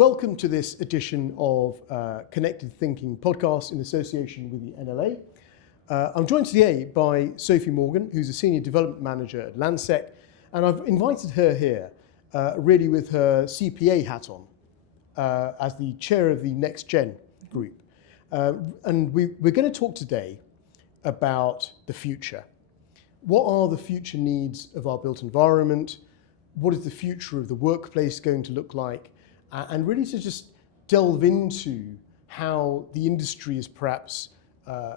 Welcome to this edition of Connected Thinking podcast in association with the NLA. I'm joined today by Sophie Morgan, who's a Senior Development Manager at Landsec, and I've invited her here really with her CPA hat on as the chair of the Next Gen group. And we're going to talk today about the future. What are the future needs of our built environment? What is the future of the workplace going to look like? And really to just delve into how the industry is perhaps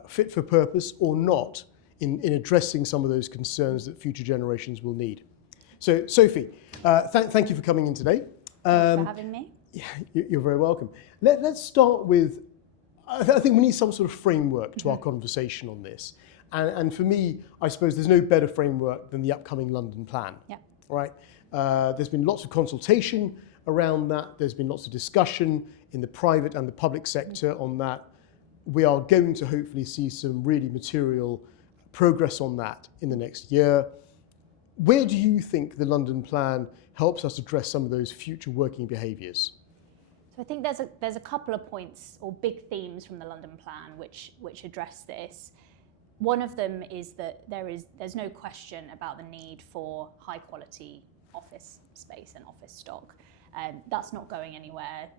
fit for purpose or not in addressing some of those concerns that future generations will need. So, Sophie, thank you for coming in today. Thanks for having me. Yeah, you're very welcome. Let's start with, I think we need some sort of framework to our conversation on this. And for me, I suppose there's no better framework than the upcoming London Plan. Yeah. Right? There's been lots of consultation around that. There's been lots of discussion in the private and the public sector on that. We are going to hopefully see some really material progress on that in the next year. Where do you think the London Plan helps us address some of those future working behaviours? So I think there's a couple of points or big themes from the London Plan which address this. One of them is that there's no question about the need for high quality office space and office stock. That's not going anywhere,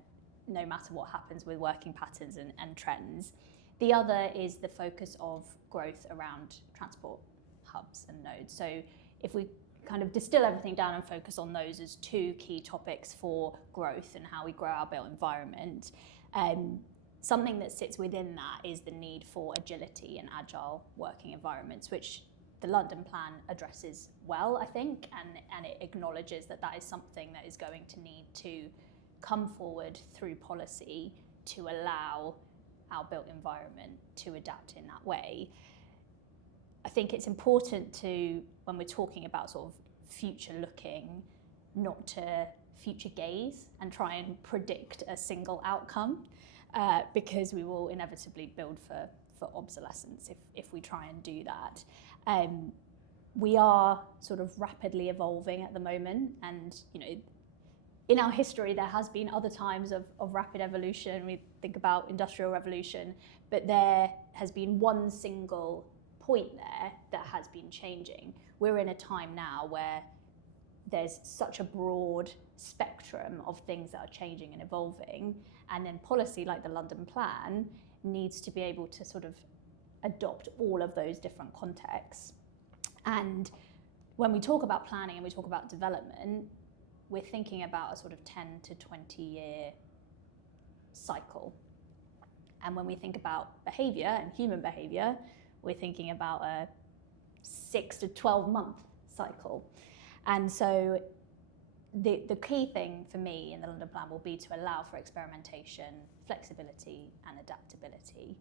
no matter what happens with working patterns and trends. The other is the focus of growth around transport hubs and nodes. So if we kind of distill everything down and focus on those as two key topics for growth and how we grow our built environment, something that sits within that is the need for agility and agile working environments, which the London Plan addresses well, I think, and it acknowledges that is something that is going to need to come forward through policy to allow our built environment to adapt in that way. I think it's important to, when we're talking about sort of future looking, not to future gaze and try and predict a single outcome, because we will inevitably build for obsolescence if we try and do that. We are sort of rapidly evolving at the moment, and in our history there has been other times of rapid evolution. We think about Industrial Revolution, but there has been one single point there that has been changing. We're in a time now where there's such a broad spectrum of things that are changing and evolving, and then policy like the London Plan needs to be able to sort of adopt all of those different contexts. And when we talk about planning and we talk about development, we're thinking about a sort of 10 to 20 year cycle. And when we think about behaviour and human behaviour, we're thinking about a 6 to 12 month cycle. And so the key thing for me in the London Plan will be to allow for experimentation, flexibility and adaptability.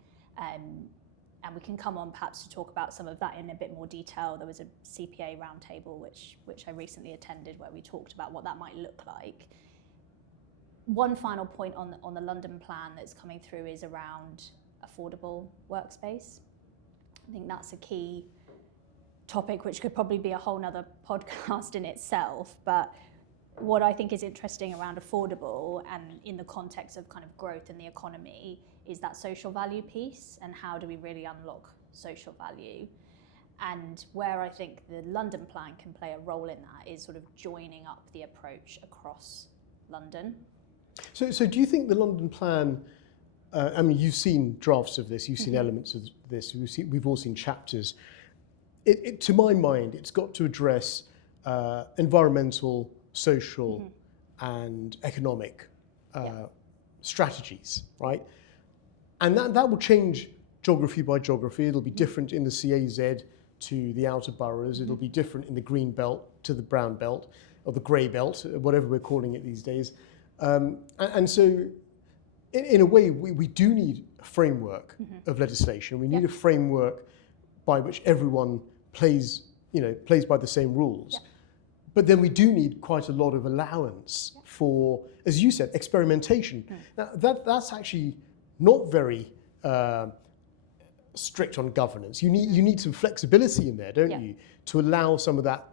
And we can come on perhaps to talk about some of that in a bit more detail. There was a CPA roundtable which I recently attended where we talked about what that might look like. One final point on the London Plan that's coming through is around affordable workspace. I think that's a key topic which could probably be a whole nother podcast in itself, but what I think is interesting around affordable and in the context of kind of growth in the economy is that social value piece, and how do we really unlock social value. And where I think the London Plan can play a role in that is sort of joining up the approach across London. So do you think the London Plan, I mean, you've seen drafts of this, you've seen elements of this, we've all seen chapters. To my mind, it's got to address environmental, social and economic strategies, right? And that will change geography by geography. It'll be different in the CAZ to the outer boroughs. It'll be different in the green belt to the brown belt, or the grey belt, whatever we're calling it these days. And so, in a way, we do need a framework of legislation. We need a framework by which everyone plays by the same rules. But then we do need quite a lot of allowance for, as you said, experimentation. Now, that's actually not very strict on governance. You need some flexibility in there, don't you, to allow some of that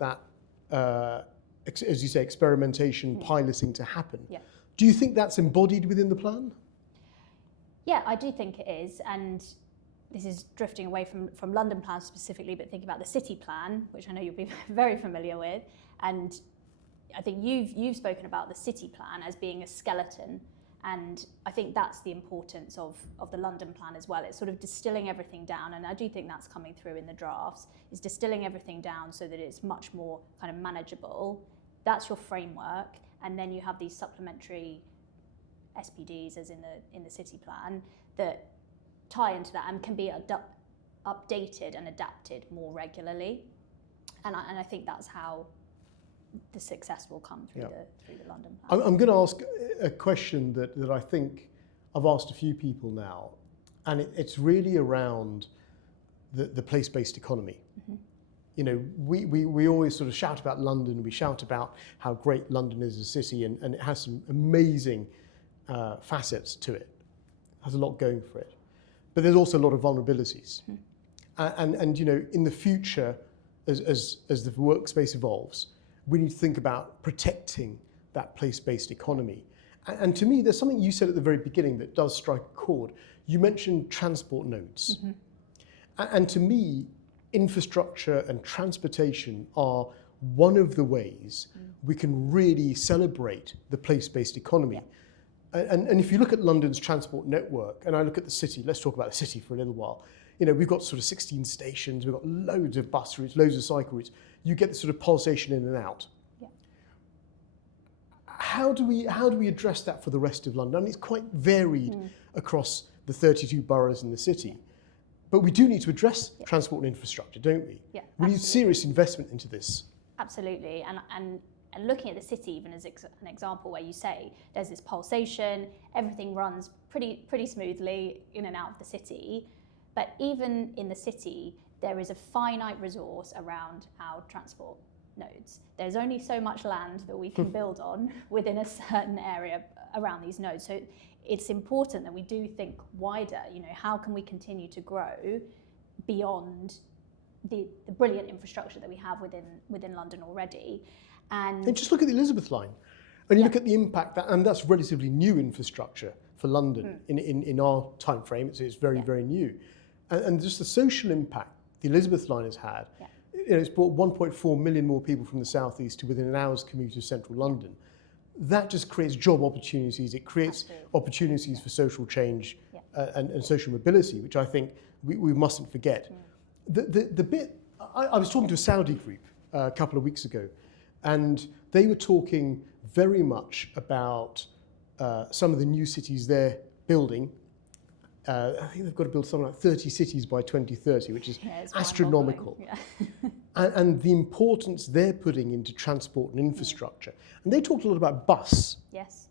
as you say, experimentation, piloting to happen. Do you think that's embodied within the plan? Yeah, I do think it is, and this is drifting away from London plan specifically, but thinking about the city plan, which I know you'll be very familiar with, and I think you've spoken about the city plan as being a skeleton, and I think that's the importance of the London plan as well. It's sort of distilling everything down, and I do think that's coming through in the drafts, is distilling everything down so that it's much more kind of manageable. That's your framework, and then you have these supplementary SPDs as in the city plan that tie into that and can be updated and adapted more regularly, and I think that's how the success will come through the London plan. I'm going to ask a question that I think I've asked a few people now, and it's really around the place-based economy. Mm-hmm. You know, we always sort of shout about London, we shout about how great London is as a city, and it has some amazing facets to it. It has a lot going for it. But there's also a lot of vulnerabilities. Mm-hmm. And you know, in the future, as the workspace evolves, we need to think about protecting that place-based economy. And to me, there's something you said at the very beginning that does strike a chord. You mentioned transport nodes. Mm-hmm. And to me, infrastructure and transportation are one of the ways we can really celebrate the place-based economy. Yeah. And if you look at London's transport network, and I look at the city, let's talk about the city for a little while. You know, we've got sort of 16 stations, we've got loads of bus routes, loads of cycle routes. You get the sort of pulsation in and out. Yeah. How do we address that for the rest of London? I mean, it's quite varied across the 32 boroughs in the city. But we do need to address transport and infrastructure, don't we? Yeah, we need serious investment into this. Absolutely, and looking at the city even as an example where you say there's this pulsation, everything runs pretty smoothly in and out of the city, but even in the city there is a finite resource around our transport nodes. There's only so much land that we can build on within a certain area around these nodes. So it's important that we do think wider. You know, how can we continue to grow beyond the brilliant infrastructure that we have within London already? And just look at the Elizabeth line, and you look at the impact and that's relatively new infrastructure for London in our time frame. It's very very new, and just the social impact the Elizabeth line has had. Yeah. You know, it's brought 1.4 million more people from the southeast to within an hour's commute of central London. That just creates job opportunities. It creates opportunities for social change and social mobility, which I think we mustn't forget. The bit I was talking to a Saudi group a couple of weeks ago. And they were talking very much about some of the new cities they're building. I think they've got to build something like 30 cities by 2030, which is astronomical. Yeah. and the importance they're putting into transport and infrastructure. And they talked a lot about bus. Yes.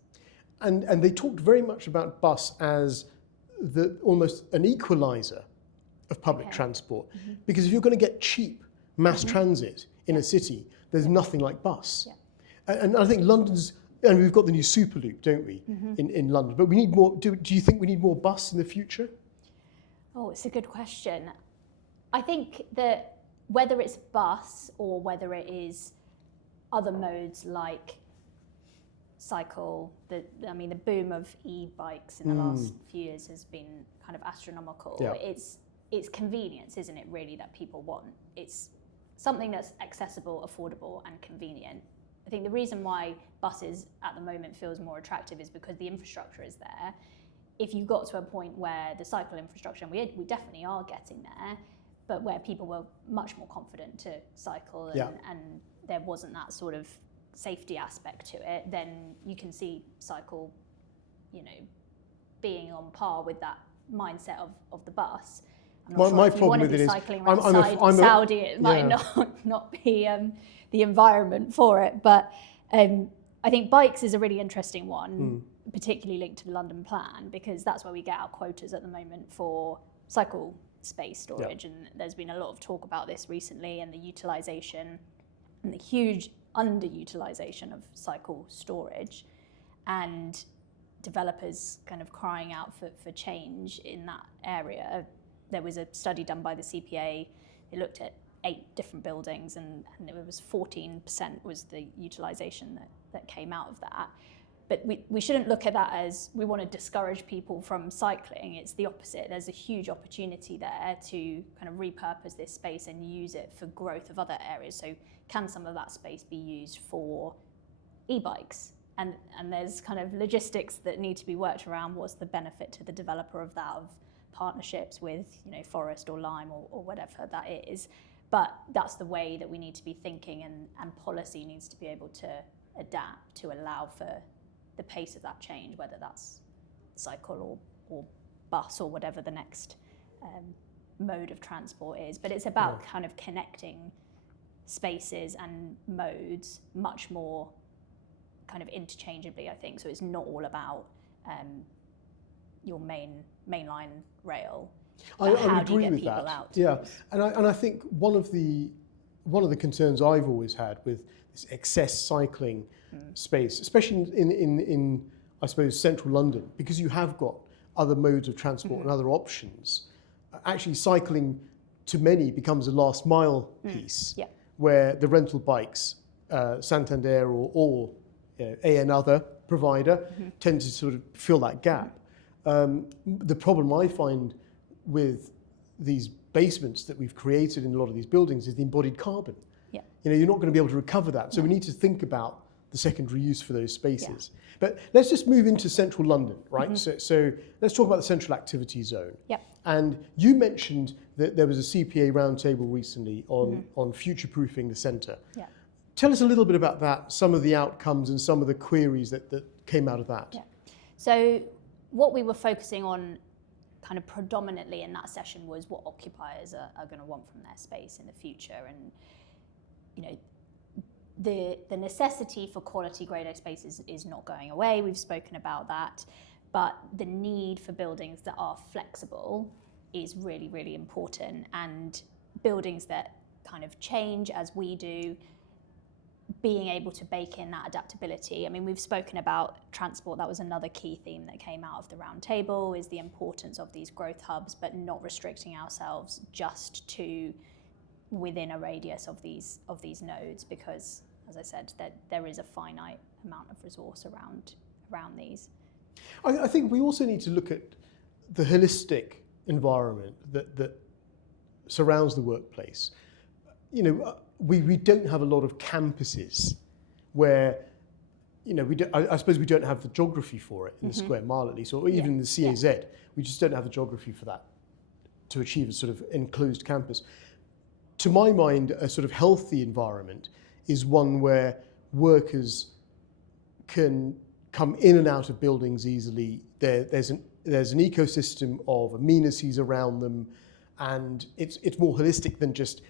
And they talked very much about bus as almost an equalizer of public transport. Mm-hmm. Because if you're going to get cheap mass transit in a city, there's nothing like bus. Yeah. And I think and we've got the new Superloop, don't we, in London. But we need more, do you think we need more bus in the future? Oh, it's a good question. I think that whether it's bus or whether it is other modes like cycle, the boom of e-bikes in the last few years has been kind of astronomical. Yeah. It's convenience, isn't it, really, that people want? It's something that's accessible, affordable, and convenient. I think the reason why buses at the moment feels more attractive is because the infrastructure is there. If you got to a point where the cycle infrastructure, and we definitely are getting there, but where people were much more confident to cycle and there wasn't that sort of safety aspect to it, then you can see cycle, you know, being on par with that mindset of the bus. My problem with it is cycling around Saudi, it might not be the environment for it. But I think bikes is a really interesting one, particularly linked to the London plan, because that's where we get our quotas at the moment for cycle space storage. Yeah. And there's been a lot of talk about this recently, and the utilisation and the huge underutilisation of cycle storage, and developers kind of crying out for change in that area. There was a study done by the CPA. They looked at 8 different buildings, and it was 14% was the utilisation that came out of that. But we shouldn't look at that as we want to discourage people from cycling. It's the opposite. There's a huge opportunity there to kind of repurpose this space and use it for growth of other areas. So can some of that space be used for e-bikes? And there's kind of logistics that need to be worked around. What's the benefit to the developer of that, of partnerships with, you know, Forest or Lime or whatever that is. But that's the way that we need to be thinking, and policy needs to be able to adapt to allow for the pace of that change, whether that's cycle or bus or whatever the next mode of transport is. But it's about kind of connecting spaces and modes much more kind of interchangeably, I think. So it's not all about your mainline rail. I agree with that. Yeah, and I think one of the concerns I've always had with this excess cycling space, especially in I suppose central London, because you have got other modes of transport and other options. Actually, cycling to many becomes a last mile piece, where the rental bikes, Santander or another provider, tend to sort of fill that gap. The problem I find with these basements that we've created in a lot of these buildings is the embodied carbon. Yeah. You know, you're not going to be able to recover that. So we need to think about the secondary use for those spaces. But let's just move into central London, right? So let's talk about the central activity zone. Yep. And you mentioned that there was a CPA roundtable recently on future-proofing the centre. Yeah. Tell us a little bit about that, some of the outcomes and some of the queries that came out of that. Yeah. So what we were focusing on kind of predominantly in that session was what occupiers are going to want from their space in the future. And, you know, the necessity for quality grade A spaces is not going away. We've spoken about that. But the need for buildings that are flexible is really, really important. And buildings that kind of change as we do, being able to bake in that adaptability. I mean, we've spoken about transport. That was another key theme that came out of the round table, is the importance of these growth hubs, but not restricting ourselves just to within a radius of these nodes, because, as I said, that there is a finite amount of resource around these. I think we also need to look at the holistic environment that surrounds the workplace. You know, we don't have a lot of campuses where, you know, I suppose we don't have the geography for it in the square mile at least, or even in the CAZ. We just don't have the geography for that to achieve a sort of enclosed campus. To my mind, a sort of healthy environment is one where workers can come in and out of buildings easily. There's an ecosystem of amenities around them, and it's more holistic than just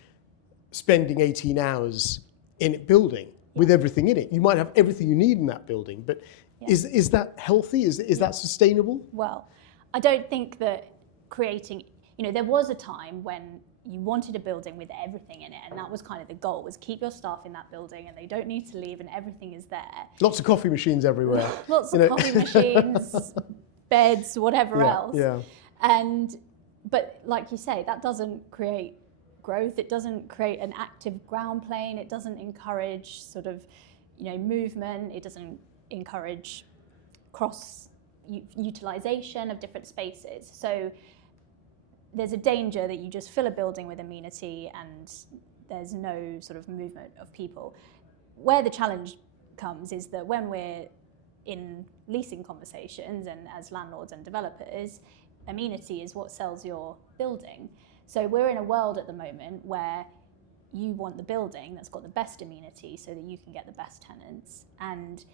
spending 18 hours in a building with everything in it. You might have everything you need in that building, but is that healthy? Is that sustainable? Well, I don't think that creating, you know, there was a time when you wanted a building with everything in it, and that was kind of the goal, was keep your staff in that building and they don't need to leave and everything is there. Lots of coffee machines everywhere. Lots of coffee machines, beds, whatever else. Yeah. But like you say, that doesn't create growth. It doesn't create an active ground plane. It doesn't encourage sort of, you know, movement. It doesn't encourage cross utilization of different spaces. So there's a danger that you just fill a building with amenity and there's no sort of movement of people. Where the challenge comes is that when we're in leasing conversations and as landlords and developers, amenity is what sells your building. So we're in a world at the moment where you want the building that's got the best amenity so that you can get the best tenants. And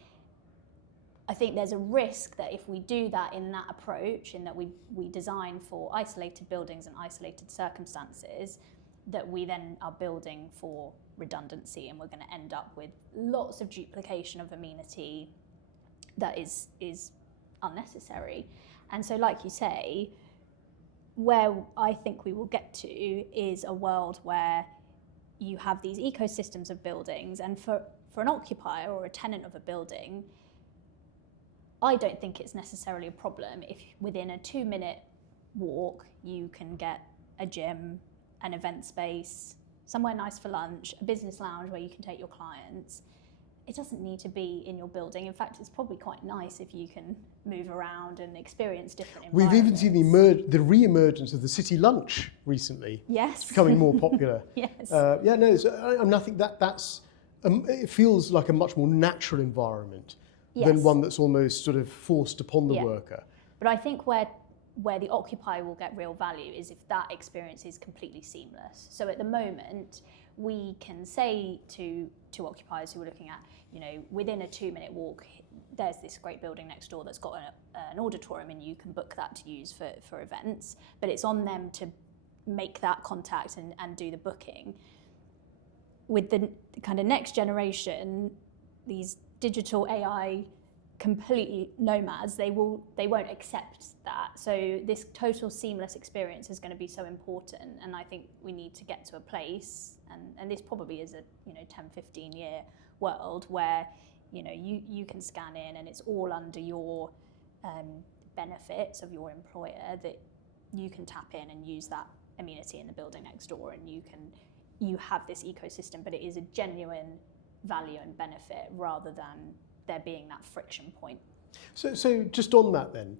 I think there's a risk that if we do that in that approach, in that we design for isolated buildings and isolated circumstances, that we then are building for redundancy, and we're going to end up with lots of duplication of amenity that is unnecessary. And so, like you say, where I think we will get to is a world where you have these ecosystems of buildings, and for an occupier or a tenant of a building, I don't think it's necessarily a problem if within a 2-minute walk you can get a gym, an event space, somewhere nice for lunch, a business lounge where you can take your clients. it doesn't need to be in your building. In fact, it's probably quite nice if you can move around and experience different We've environments. even seen the re-emergence of the city lunch recently. Yes. It's becoming more popular. Yes. I think that's it feels like a much more natural environment than Yes. one that's almost sort of forced upon the Yeah. worker. But I think where the occupier will get real value is if that experience is completely seamless. So at the moment, we can say to occupiers who are looking at, within a 2-minute walk, there's this great building next door that's got an auditorium, and you can book that to use for events. But it's on them to make that contact and do the booking. With the kind of next generation, these digital AI completely nomads, they won't accept that. So this total seamless experience is going to be so important, and I think we need to get to a place, and this probably is a 10-15 year world where you can scan in and it's all under your benefits of your employer, that you can tap in and use that amenity in the building next door, and you have this ecosystem, but it is a genuine value and benefit rather than there being that friction point. So just on that then,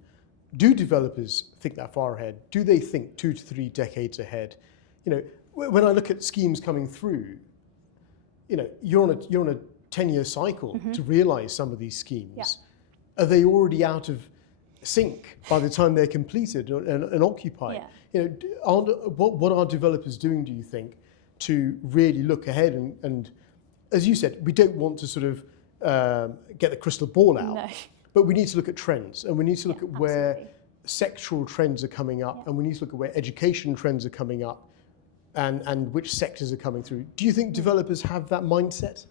do developers think that far ahead? Do they think 2 to 3 decades ahead? When I look at schemes coming through, you're on a 10-year cycle to realise some of these schemes. Yeah. Are they already out of sync by the time they're completed and occupied? Yeah. What are developers doing, do you think, to really look ahead and as you said, we don't want to sort of get the crystal ball out, No. but we need to look at trends, and we need to look at where absolutely. sectoral trends are coming up, and we need to look at where education trends are coming up, and which sectors are coming through. Do you think developers have that mindset?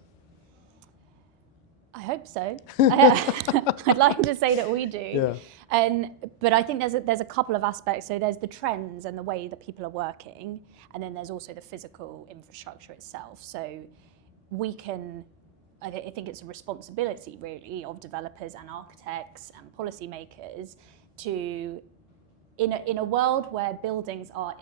I hope so. I'd like to say that we do. Yeah. But I think there's a couple of aspects. So there's the trends and the way that people are working, and then there's also the physical infrastructure itself. So I think it's a responsibility really of developers and architects and policymakers to, in a world where buildings are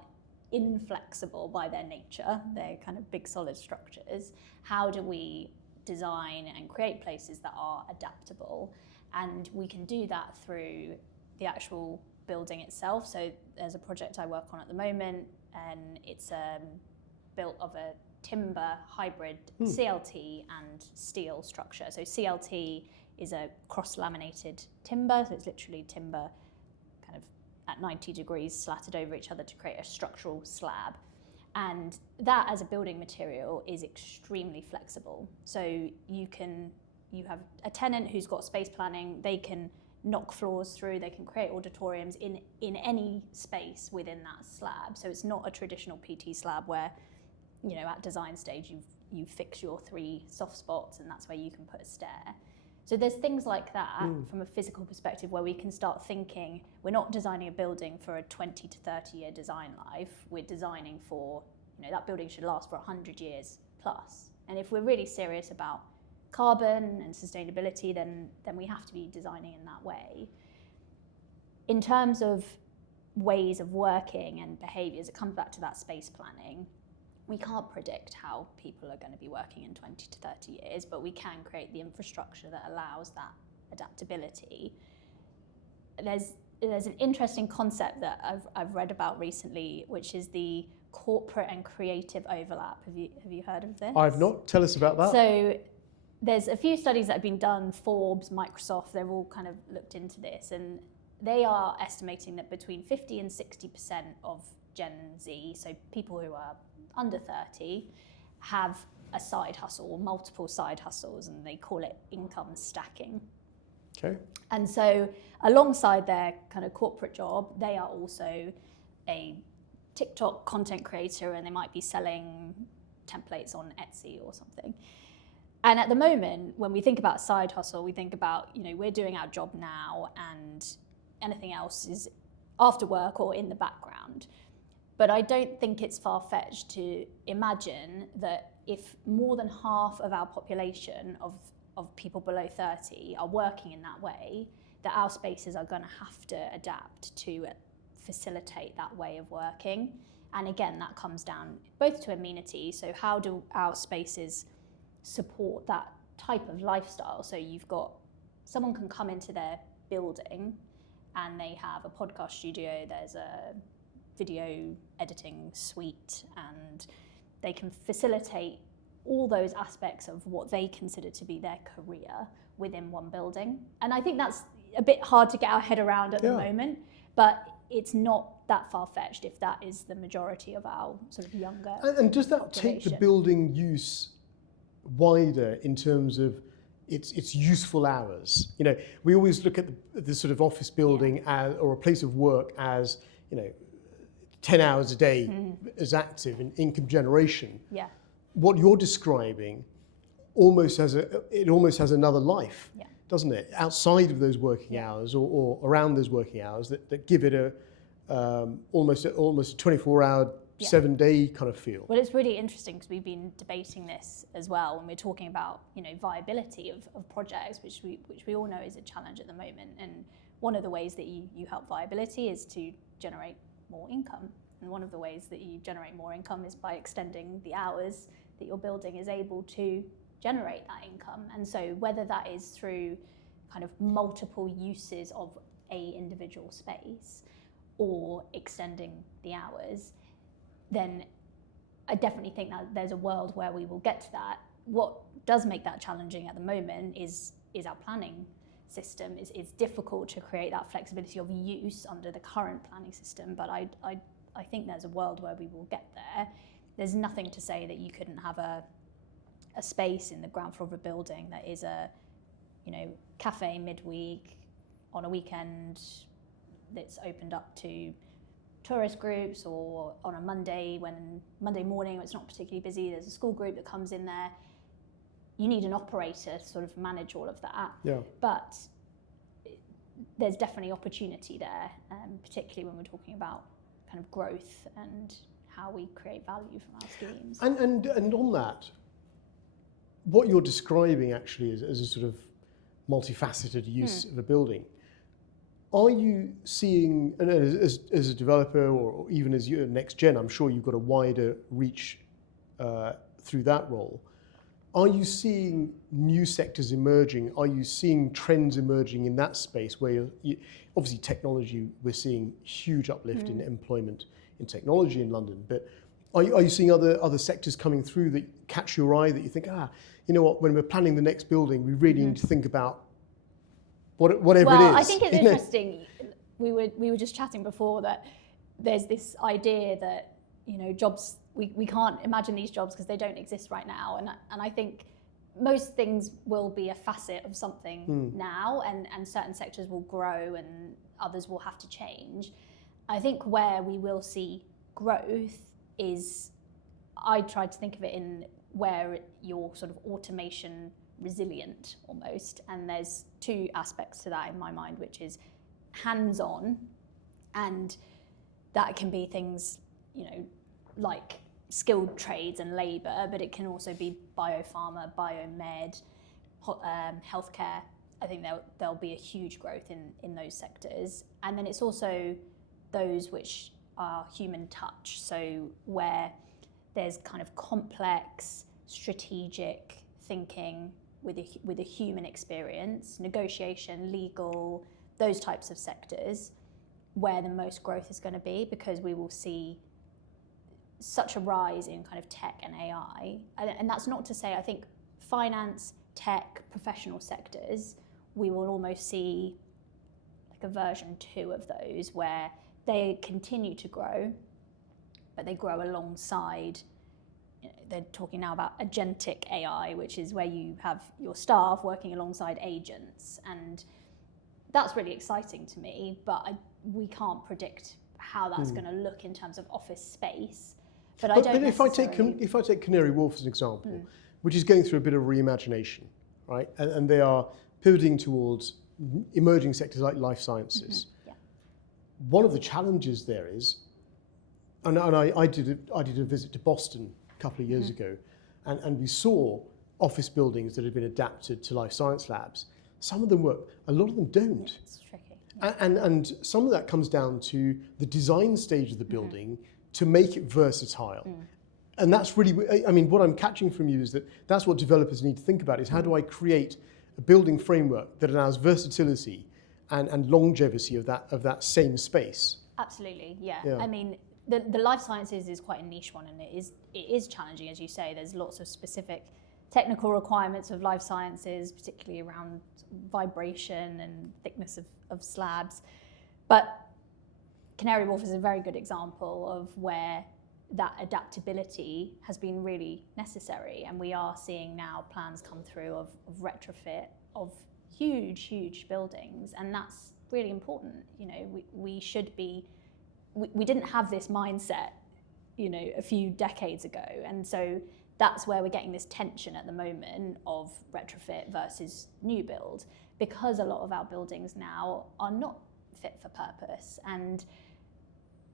inflexible by their nature, they're kind of big solid structures, how do we design and create places that are adaptable? And we can do that through the actual building itself. So there's a project I work on at the moment, and it's built of a timber hybrid CLT and steel structure. So CLT is a cross-laminated timber, so it's literally timber kind of at 90 degrees slatted over each other to create a structural slab. And that as a building material is extremely flexible. So you have a tenant who's got space planning, they can knock floors through, they can create auditoriums in any space within that slab. So it's not a traditional PT slab where at design stage, you fix your 3 soft spots and that's where you can put a stair. So there's things like that from a physical perspective where we can start thinking, we're not designing a building for a 20 to 30 year design life, we're designing for, that building should last for 100 years plus. And if we're really serious about carbon and sustainability, then we have to be designing in that way. In terms of ways of working and behaviours, it comes back to that space planning. We can't predict how people are going to be working in 20 to 30 years, but we can create the infrastructure that allows that adaptability. There's an interesting concept that I've read about recently, which is the corporate and creative overlap. Have you heard of this? I've not. Tell us about that. So there's a few studies that have been done, Forbes, Microsoft, they've all kind of looked into this, and they are estimating that between 50 and 60% of Gen Z, so people who are under 30, have a side hustle or multiple side hustles, and they call it income stacking. Okay. And so alongside their kind of corporate job, they are also a TikTok content creator, and they might be selling templates on Etsy or something. And at the moment, when we think about side hustle, we think about, we're doing our job now and anything else is after work or in the background. But I don't think it's far-fetched to imagine that if more than half of our population of people below 30 are working in that way, that our spaces are going to have to adapt to facilitate that way of working. And again, that comes down both to amenity, so how do our spaces support that type of lifestyle. So you've got someone can come into their building and they have a podcast studio, there's a video editing suite, and they can facilitate all those aspects of what they consider to be their career within one building. And I think that's a bit hard to get our head around at the moment, but it's not that far-fetched if that is the majority of our sort of younger And does that population. take the building use wider in terms of its useful hours? You know, we always look at the sort of office building as, or a place of work as, you know, 10 hours a day as active in income generation. Yeah. What you're describing almost has another life, doesn't it? Outside of those working hours or around those working hours that give it a almost a 24-hour, 7-day kind of feel. Well, it's really interesting because we've been debating this as well when we're talking about, you know, viability of projects, which we all know is a challenge at the moment. And one of the ways that you help viability is to generate more income. And one of the ways that you generate more income is by extending the hours that your building is able to generate that income. And so whether that is through kind of multiple uses of a individual space or extending the hours, then I definitely think that there's a world where we will get to that. What does make that challenging at the moment is our planning system. It's difficult to create that flexibility of use under the current planning system, but I think there's a world where we will get there. There's nothing to say that you couldn't have a space in the ground floor of a building that is a, you know, cafe midweek on a weekend that's opened up to tourist groups, or on a Monday morning when it's not particularly busy, there's a school group that comes in there. You need an operator to sort of manage all of that. Yeah. But there's definitely opportunity there, particularly when we're talking about kind of growth and how we create value from our schemes. And on that, what you're describing actually is as a sort of multifaceted use of a building. Are you seeing, and as a developer or even as you're next gen, I'm sure you've got a wider reach through that role. Are you seeing new sectors emerging? Are you seeing trends emerging in that space where obviously technology, we're seeing huge uplift in employment in technology in London, but are you seeing other sectors coming through that catch your eye that you think, you know what, when we're planning the next building, we really need to think about whatever it is. Well, I think it's interesting. We were just chatting before that there's this idea that, you know, jobs, we can't imagine these jobs because they don't exist right now. And I think most things will be a facet of something now, and certain sectors will grow and others will have to change. I think where we will see growth is, I tried to think of it in where you're sort of automation resilient almost, and there's two aspects to that in my mind, which is hands-on, and that can be things, you know, like skilled trades and labour, but it can also be biopharma, biomed, healthcare. I think there'll be a huge growth in those sectors. And then it's also those which are human touch, so where there's kind of complex strategic thinking with a human experience, negotiation, legal, those types of sectors, where the most growth is going to be, because we will see such a rise in kind of tech and AI. And that's not to say, I think finance, tech, professional sectors, we will almost see like a version 2 of those, where they continue to grow, but they grow alongside. They're talking now about agentic AI, which is where you have your staff working alongside agents, and that's really exciting to me, but we can't predict how that's going to look in terms of office space. But if I take Canary Wharf as an example, which is going through a bit of reimagination, right? And they are pivoting towards emerging sectors like life sciences. One of the challenges there is, and I did a visit to Boston a couple of years ago, and we saw office buildings that had been adapted to life science labs. Some of them work, a lot of them don't. It's tricky. And some of that comes down to the design stage of the building to make it versatile. And that's really, I mean, what I'm catching from you is that that's what developers need to think about, is how do I create a building framework that allows versatility and longevity of that same space? Absolutely, yeah. I mean, the life sciences is quite a niche one, and it is challenging, as you say. There's lots of specific technical requirements of life sciences, particularly around vibration and thickness of slabs. But Canary Wharf is a very good example of where that adaptability has been really necessary, and we are seeing now plans come through of retrofit of huge buildings, and that's really important. You know, we should be, we didn't have this mindset, you know, a few decades ago, and so that's where we're getting this tension at the moment of retrofit versus new build, because a lot of our buildings now are not fit for purpose. And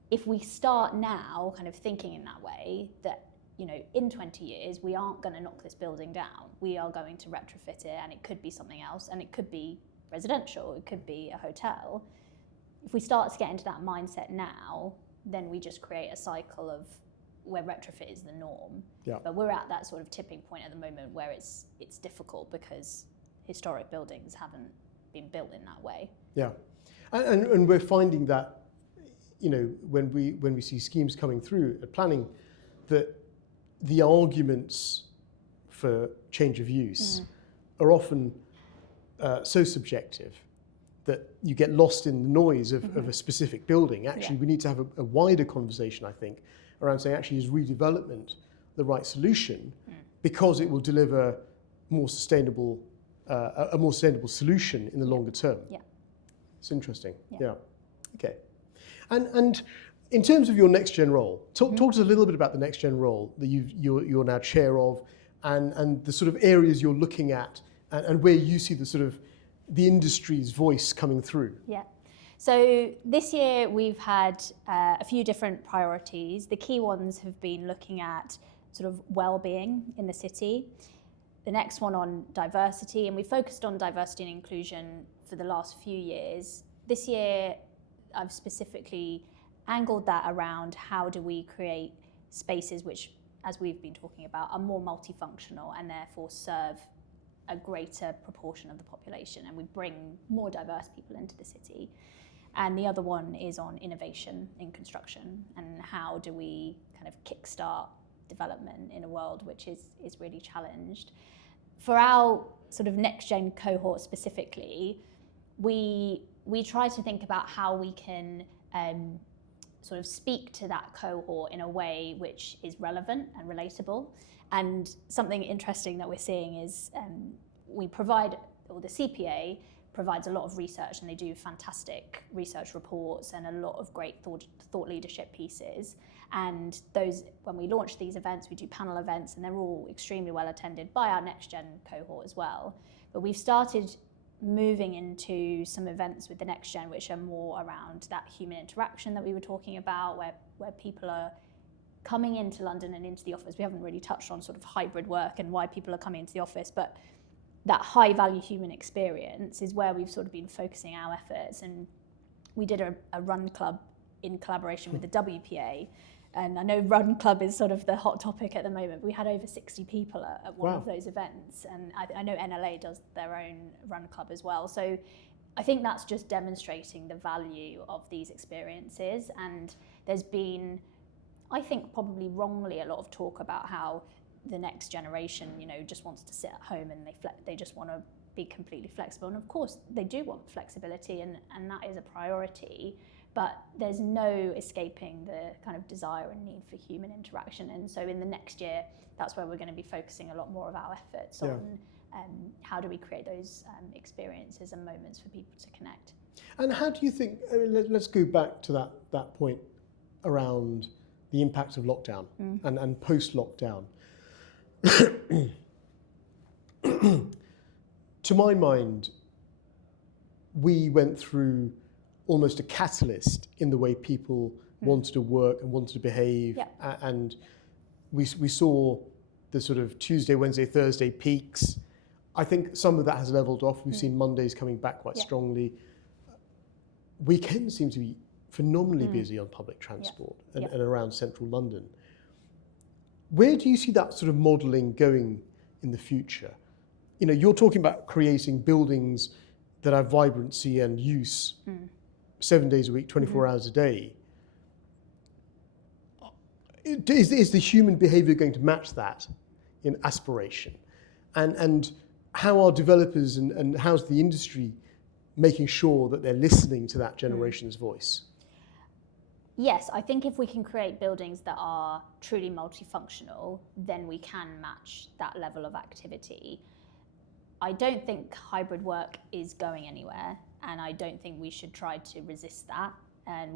if we start now kind of thinking in that way, that, you know, in 20 years, we aren't going to knock this building down. We are going to retrofit it, and it could be something else, and it could be residential, it could be a hotel. If we start to get into that mindset now, then we just create a cycle of where retrofit is the norm. Yeah. But we're at that sort of tipping point at the moment where it's difficult because historic buildings haven't been built in that way. Yeah, and we're finding that, you know, when we see schemes coming through at planning, that the arguments for change of use are often so subjective that you get lost in the noise of a specific building. Actually, we need to have a wider conversation, I think, around saying, actually, is redevelopment the right solution, because it will deliver more sustainable, a more sustainable solution in the longer term. Yeah. It's interesting. Yeah. Okay. And in terms of your next gen role, talk to us a little bit about the next gen role that you're now chair of, and the sort of areas you're looking at, and where you see the sort of the industry's voice coming through. Yeah. So this year we've had a few different priorities. The key ones have been looking at sort of well-being in the city. The next one on diversity, and we focused on diversity and inclusion for the last few years. This year I've specifically angled that around how do we create spaces which, as we've been talking about, are more multifunctional and therefore serve a greater proportion of the population, and we bring more diverse people into the city. And the other one is on innovation in construction, and how do we kind of kickstart development in a world which is really challenged. For our sort of next gen cohort specifically, we try to think about how we can sort of speak to that cohort in a way which is relevant and relatable. And something interesting that we're seeing is we provide, or the CPA provides a lot of research, and they do fantastic research reports and a lot of great thought leadership pieces. And those, when we launch these events, we do panel events, and they're all extremely well attended by our next gen cohort as well. But we've started moving into some events with the next gen, which are more around that human interaction that we were talking about, where people are coming into London and into the office. We haven't really touched on sort of hybrid work and why people are coming into the office, but that high value human experience is where we've sort of been focusing our efforts. And we did a run club in collaboration with the WPA. And I know Run Club is sort of the hot topic at the moment. We had over 60 people at one of those events. And I know NLA does their own Run Club as well. So I think that's just demonstrating the value of these experiences. And there's been, I think probably wrongly, a lot of talk about how the next generation, you know, just wants to sit at home and they just want to be completely flexible. And of course, they do want flexibility, and that is a priority. But there's no escaping the kind of desire and need for human interaction. And so in the next year, that's where we're going to be focusing a lot more of our efforts on how do we create those experiences and moments for people to connect. And how do you think, I mean, let's go back to that point around the impact of lockdown and post-lockdown. To my mind, we went through almost a catalyst in the way people wanted to work and wanted to behave. And we saw the sort of Tuesday, Wednesday, Thursday peaks. I think some of that has leveled off. We've seen Mondays coming back quite strongly. Weekends seem to be phenomenally busy on public transport and around central London. Where do you see that sort of modelling going in the future? You know, you're talking about creating buildings that have vibrancy and use 7 days a week, 24 hours a day. Is the human behaviour going to match that in aspiration? And how are developers and how's the industry making sure that they're listening to that generation's voice? Yes, I think if we can create buildings that are truly multifunctional, then we can match that level of activity. I don't think hybrid work is going anywhere, and I don't think we should try to resist that. And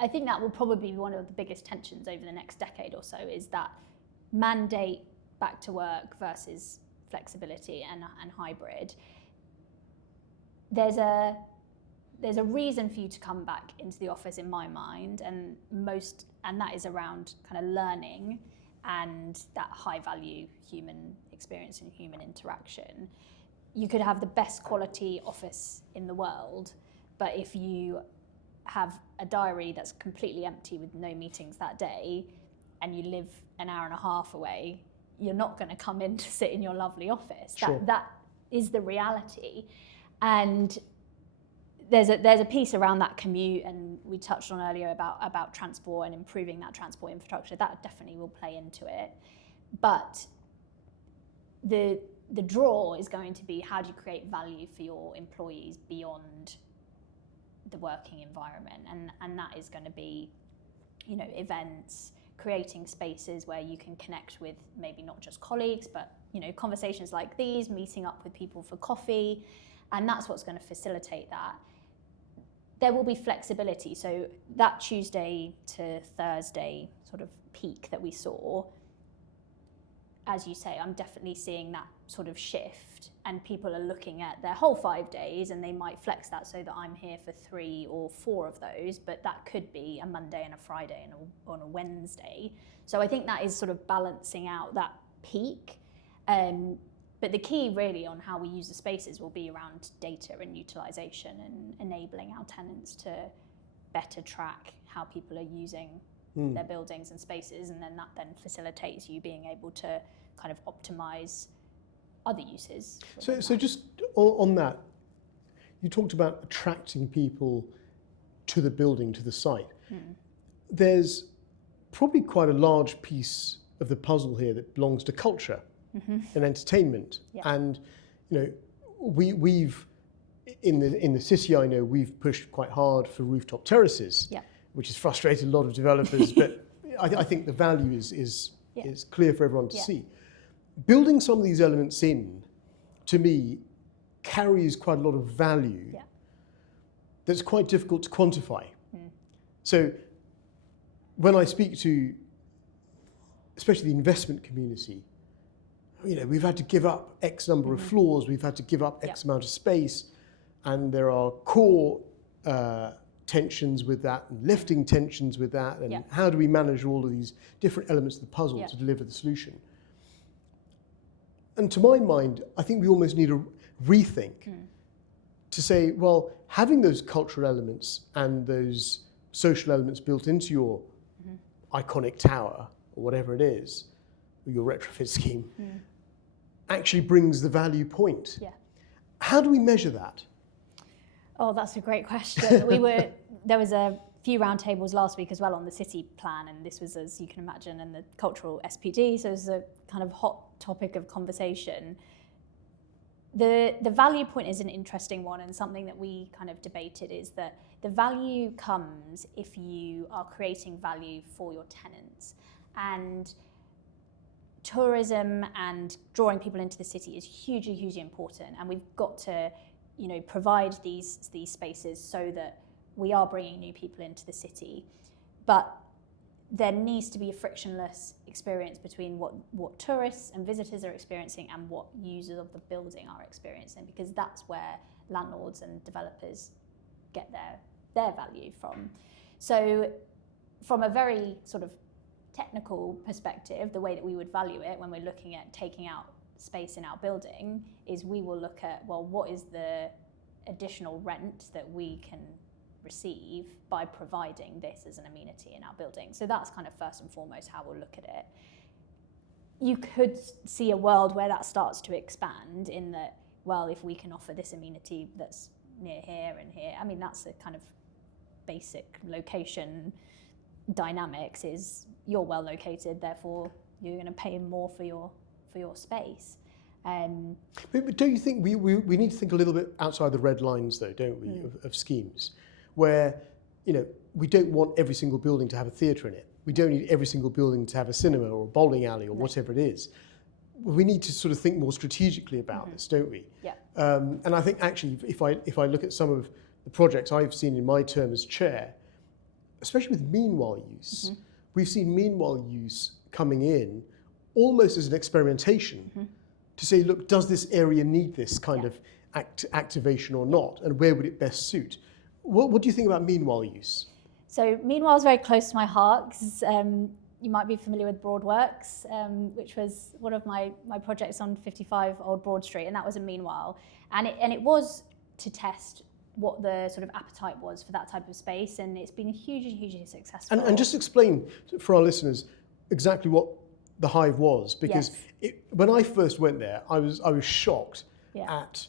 I think that will probably be one of the biggest tensions over the next decade or so, is that mandate back to work versus flexibility and hybrid. There's a reason for you to come back into the office in my mind, and that is around kind of learning and that high value human experience and human interaction. You could have the best quality office in the world, but if you have a diary that's completely empty with no meetings that day, and you live an hour and a half away, you're not going to come in to sit in your lovely office. Sure. That is the reality. And there's a piece around that commute, and we touched on earlier about transport and improving that transport infrastructure. That definitely will play into it. But the draw is going to be, how do you create value for your employees beyond the working environment? And that is going to be, you know, events, creating spaces where you can connect with maybe not just colleagues, but, you know, conversations like these, meeting up with people for coffee, and that's what's going to facilitate that. There will be flexibility. So that Tuesday to Thursday sort of peak that we saw, as you say, I'm definitely seeing that sort of shift, and people are looking at their whole 5 days, and they might flex that so that I'm here for 3 or 4 of those, but that could be a Monday and a Friday and on a Wednesday. So I think that is sort of balancing out that peak. But the key really on how we use the spaces will be around data and utilisation, and enabling our tenants to better track how people are using their buildings and spaces, and then that then facilitates you being able to kind of optimise other uses. So just on that, you talked about attracting people to the building, to the site. There's probably quite a large piece of the puzzle here that belongs to culture and entertainment. Yeah. And, you know, we've in the city, I know we've pushed quite hard for rooftop terraces, which has frustrated a lot of developers, but I think the value is clear for everyone to see. Building some of these elements in, to me, carries quite a lot of value that's quite difficult to quantify. So when I speak to, especially the investment community, you know, we've had to give up X number of floors, we've had to give up X amount of space, and there are core tensions with that, and lifting tensions with that, and how do we manage all of these different elements of the puzzle to deliver the solution? And to my mind, I think we almost need a rethink to say, well, having those cultural elements and those social elements built into your iconic tower, or whatever it is, or your retrofit scheme, actually brings the value point. How do we measure that? Oh, that's a great question. There was a few roundtables last week as well on the city plan, and this was, as you can imagine, in the cultural SPD, so it was a kind of hot topic of conversation. The value point is an interesting one, and something that we kind of debated is that the value comes if you are creating value for your tenants. And tourism and drawing people into the city is hugely, hugely important, and we've got to, you know, provide these spaces so that we are bringing new people into the city. But there needs to be a frictionless experience between what tourists and visitors are experiencing and what users of the building are experiencing, because that's where landlords and developers get their value from. So from a very sort of technical perspective, the way that we would value it when we're looking at taking out space in our building is we will look at, well, what is the additional rent that we can receive by providing this as an amenity in our building. So that's kind of first and foremost how we'll look at it. you could see a world where that starts to expand in that, well, if we can offer this amenity that's near here and here, I mean, that's a kind of basic location dynamics, is you're well located, therefore you're going to pay more for your space. But don't you think we need to think a little bit outside the red lines, though, don't we, of schemes, where, you know, we don't want every single building to have a theatre in it. We don't need every single building to have a cinema or a bowling alley or whatever it is. We need to sort of think more strategically about this, don't we? Yeah. And I think actually, if I look at some of the projects I've seen in my term as chair, especially with meanwhile use, we've seen meanwhile use coming in almost as an experimentation to say, look, does this area need this kind of activation or not, and where would it best suit? What do you think about meanwhile use? So meanwhile is very close to my heart, because you might be familiar with Broadworks, which was one of my projects on 55 Old Broad Street, and that was a meanwhile. And it was to test what the sort of appetite was for that type of space, and it's been hugely successful. And just explain for our listeners exactly what the Hive was, because when I first went there, I was shocked at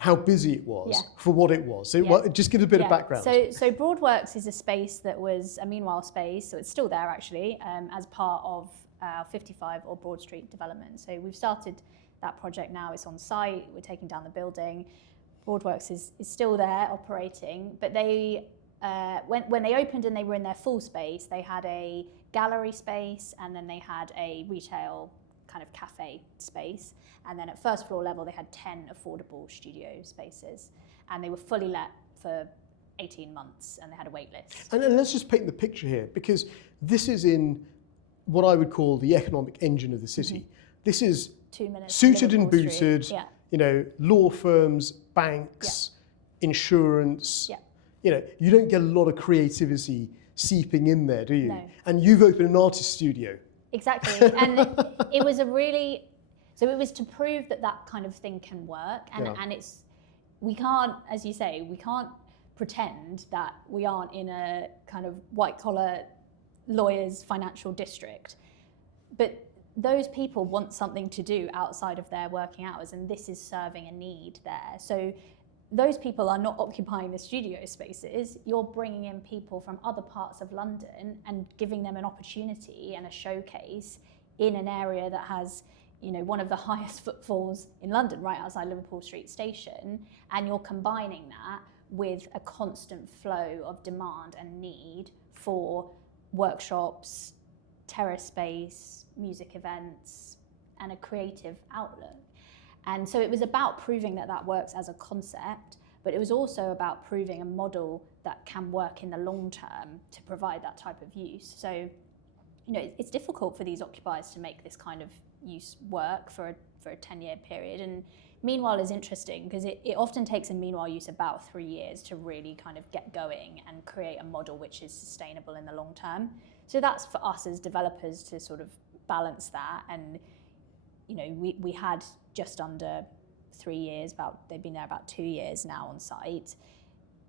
how busy it was for what it was. So just give a bit of background. So Broadworks is a space that was a meanwhile space, so it's still there actually, as part of our 55 Old Broad Street development. So we've started that project now, it's on site, we're taking down the building. Broadworks is still there operating, but they when they opened and they were in their full space, they had a gallery space, and then they had a retail kind of cafe space, and then at first floor level they had 10 affordable studio spaces, and they were fully let for 18 months, and they had a wait list. And let's just paint the picture here, because this is in what I would call the economic engine of the city. This is 2 minutes suited and Liverpool booted, Street. you know, law firms, banks, insurance. You know, you don't get a lot of creativity seeping in there, do you? No. And you've opened an artist studio. Exactly, and it was it was to prove that kind of thing can work, and we can't, as you say, we can't pretend that we aren't in a kind of white collar lawyers financial district, but those people want something to do outside of their working hours, and this is serving a need there. So those people are not occupying the studio spaces. You're bringing in people from other parts of London and giving them an opportunity and a showcase in an area that has, you know, one of the highest footfalls in London, right outside Liverpool Street Station, and you're combining that with a constant flow of demand and need for workshops, terrace space, music events, and a creative outlook. And so it was about proving that works as a concept, but it was also about proving a model that can work in the long term to provide that type of use. So, you know, it's difficult for these occupiers to make this kind of use work for a 10-year period. And meanwhile is interesting because it often takes in meanwhile use about 3 years to really kind of get going and create a model which is sustainable in the long term. So that's for us as developers to sort of balance that. And, you know, we had just under 3 years, they've been there about 2 years now on site.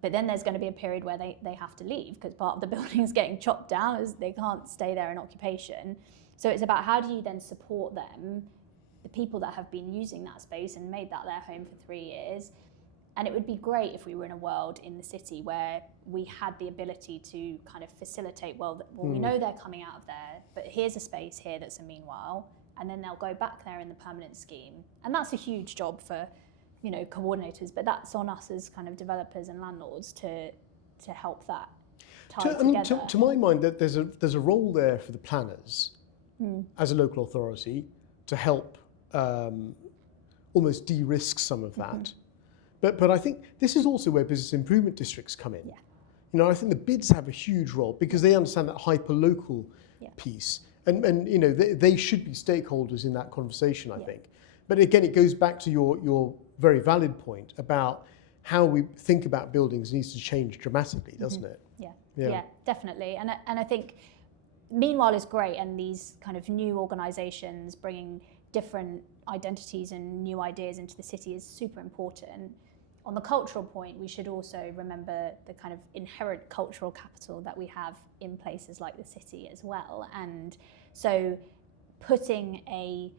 But then there's going to be a period where they have to leave because part of the building's getting chopped down, as they can't stay there in occupation. So it's about how do you then support them, the people that have been using that space and made that their home for 3 years. And it would be great if we were in a world in the city where we had the ability to kind of facilitate, we know they're coming out of there, but here's a space here that's a meanwhile, and then they'll go back there in the permanent scheme. And that's a huge job for, you know, coordinators, but that's on us as kind of developers and landlords to help that tie together. To my mind, that there's a role there for the planners as a local authority to help almost de-risk some of that. But I think this is also where business improvement districts come in. Yeah. You know, I think the bids have a huge role because they understand that hyper-local piece. And you know, they should be stakeholders in that conversation, I think. But again, it goes back to your very valid point about how we think about buildings needs to change dramatically, doesn't it? Yeah, definitely. And I think meanwhile is great, and these kind of new organisations bringing different identities and new ideas into the city is super important. On the cultural point, we should also remember the kind of inherent cultural capital that we have in places like the city as well. And so putting a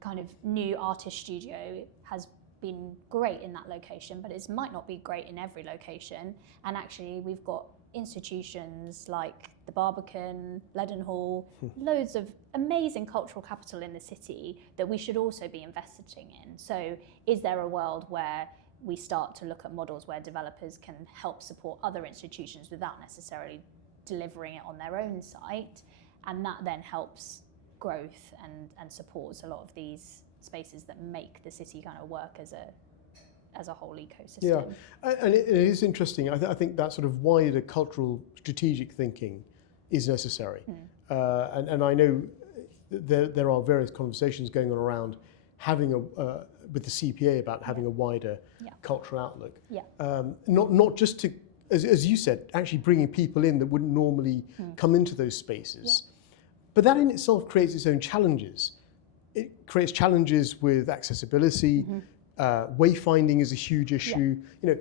kind of new artist studio has been great in that location, but it might not be great in every location. And actually we've got institutions like the Barbican, Leadenhall, loads of amazing cultural capital in the city that we should also be investing in. So is there a world where we start to look at models where developers can help support other institutions without necessarily delivering it on their own site, and that then helps growth and supports a lot of these spaces that make the city kind of work as a whole ecosystem. Yeah, and it is interesting. I think that sort of wider cultural strategic thinking is necessary. And I know there are various conversations going on around having with the CPA about having a wider cultural outlook. Not just to, as you said, actually bringing people in that wouldn't normally come into those spaces. But that in itself creates its own challenges. It creates challenges with accessibility. Wayfinding is a huge issue. You know,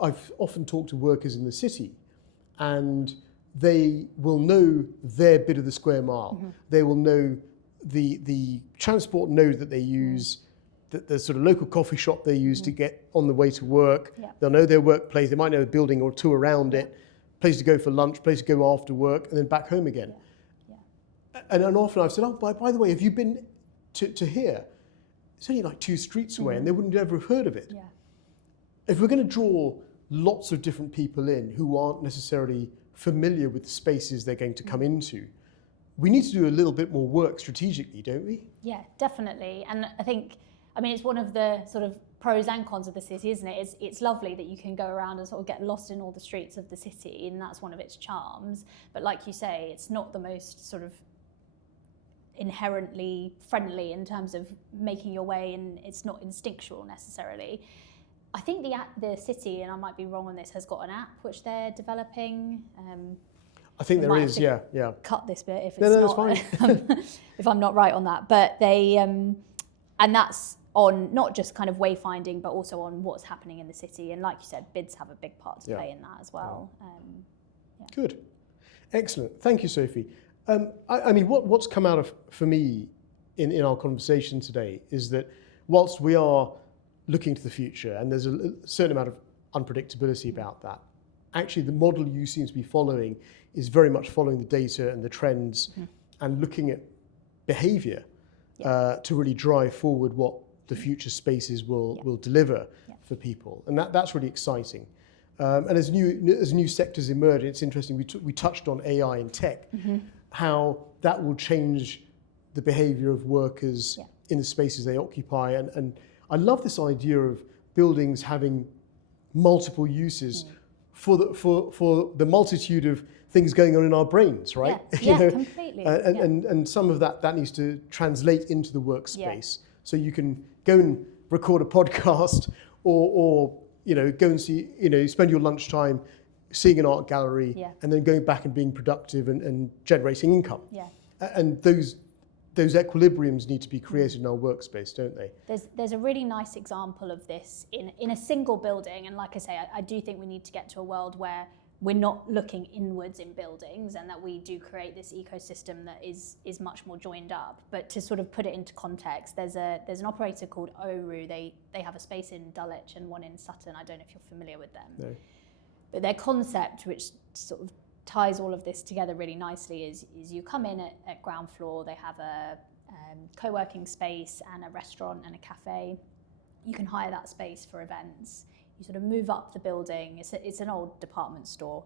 I've often talked to workers in the city, and they will know their bit of the square mile. They will know the transport node that they use, the sort of local coffee shop they use to get on the way to work. They'll know their workplace. They might know a building or two around it, place to go for lunch, place to go after work, and then back home again. And often I've said, oh, by the way, have you been to here? It's only like 2 streets away, and they wouldn't ever have heard of it. If we're going to draw lots of different people in who aren't necessarily familiar with the spaces they're going to come into, we need to do a little bit more work strategically, don't we? Yeah, definitely. And I think, I mean, it's one of the sort of pros and cons of the city, isn't it? It's lovely that you can go around and sort of get lost in all the streets of the city, and that's one of its charms. But like you say, it's not the most sort of inherently friendly in terms of making your way, and it's not instinctual necessarily. I think the city, and I might be wrong on this, has got an app which they're developing. I think there is, yeah. Cut this bit if it's not, if I'm not right on that. But they, and that's on not just kind of wayfinding, but also on what's happening in the city. And like you said, bids have a big part to play in that as well. Good, excellent. Thank you, Sophie. I mean, what's come out of, for me, in our conversation today is that whilst we are looking to the future, and there's a certain amount of unpredictability about that, actually the model you seem to be following is very much following the data and the trends and looking at behaviour to really drive forward what the future spaces will deliver for people. And that's really exciting. And as new sectors emerge, it's interesting, we touched on AI and tech, how that will change the behaviour of workers in the spaces they occupy. And I love this idea of buildings having multiple uses for the multitude of things going on in our brains, right? Yeah, completely. And some of that needs to translate into the workspace. So you can go and record a podcast or you know, go and see, you know, spend your lunchtime seeing an art gallery and then going back and being productive and generating income. And those equilibriums need to be created in our workspace, don't they? There's a really nice example of this in a single building, and like I say, I do think we need to get to a world where we're not looking inwards in buildings, and that we do create this ecosystem that is much more joined up. But to sort of put it into context, there's an operator called Oru. They have a space in Dulwich and one in Sutton. I don't know if you're familiar with them. No. But their concept, which sort of ties all of this together really nicely, is you come in at ground floor. They have a co-working space and a restaurant and a cafe. You can hire that space for events. You sort of move up the building. It's an old department store,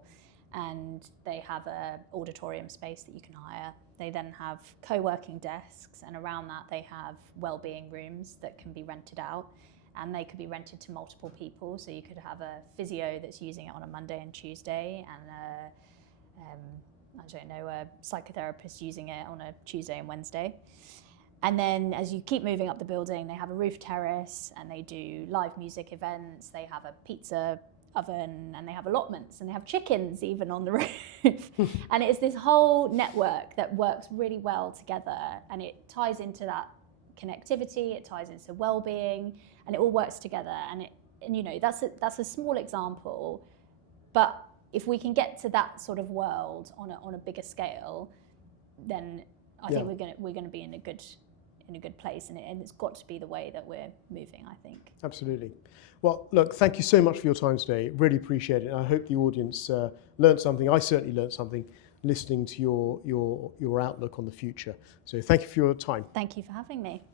and they have a auditorium space that you can hire. They then have co-working desks, and around that they have well-being rooms that can be rented out, and they could be rented to multiple people. So you could have a physio that's using it on a Monday and Tuesday, and a psychotherapist using it on a Tuesday and Wednesday. And then as you keep moving up the building, they have a roof terrace, and they do live music events. They have a pizza oven, and they have allotments, and they have chickens even on the roof. And it's this whole network that works really well together, and it ties into that connectivity, it ties into well-being, and it all works together. And you know, that's a small example, but if we can get to that sort of world on a bigger scale, then I think we're going to be in a good place, and it's got to be the way that we're moving, I think. Absolutely. Well, look, thank you so much for your time today. Really appreciate it. And I hope the audience learned something. I certainly learned something listening to your outlook on the future. So thank you for your time. Thank you for having me.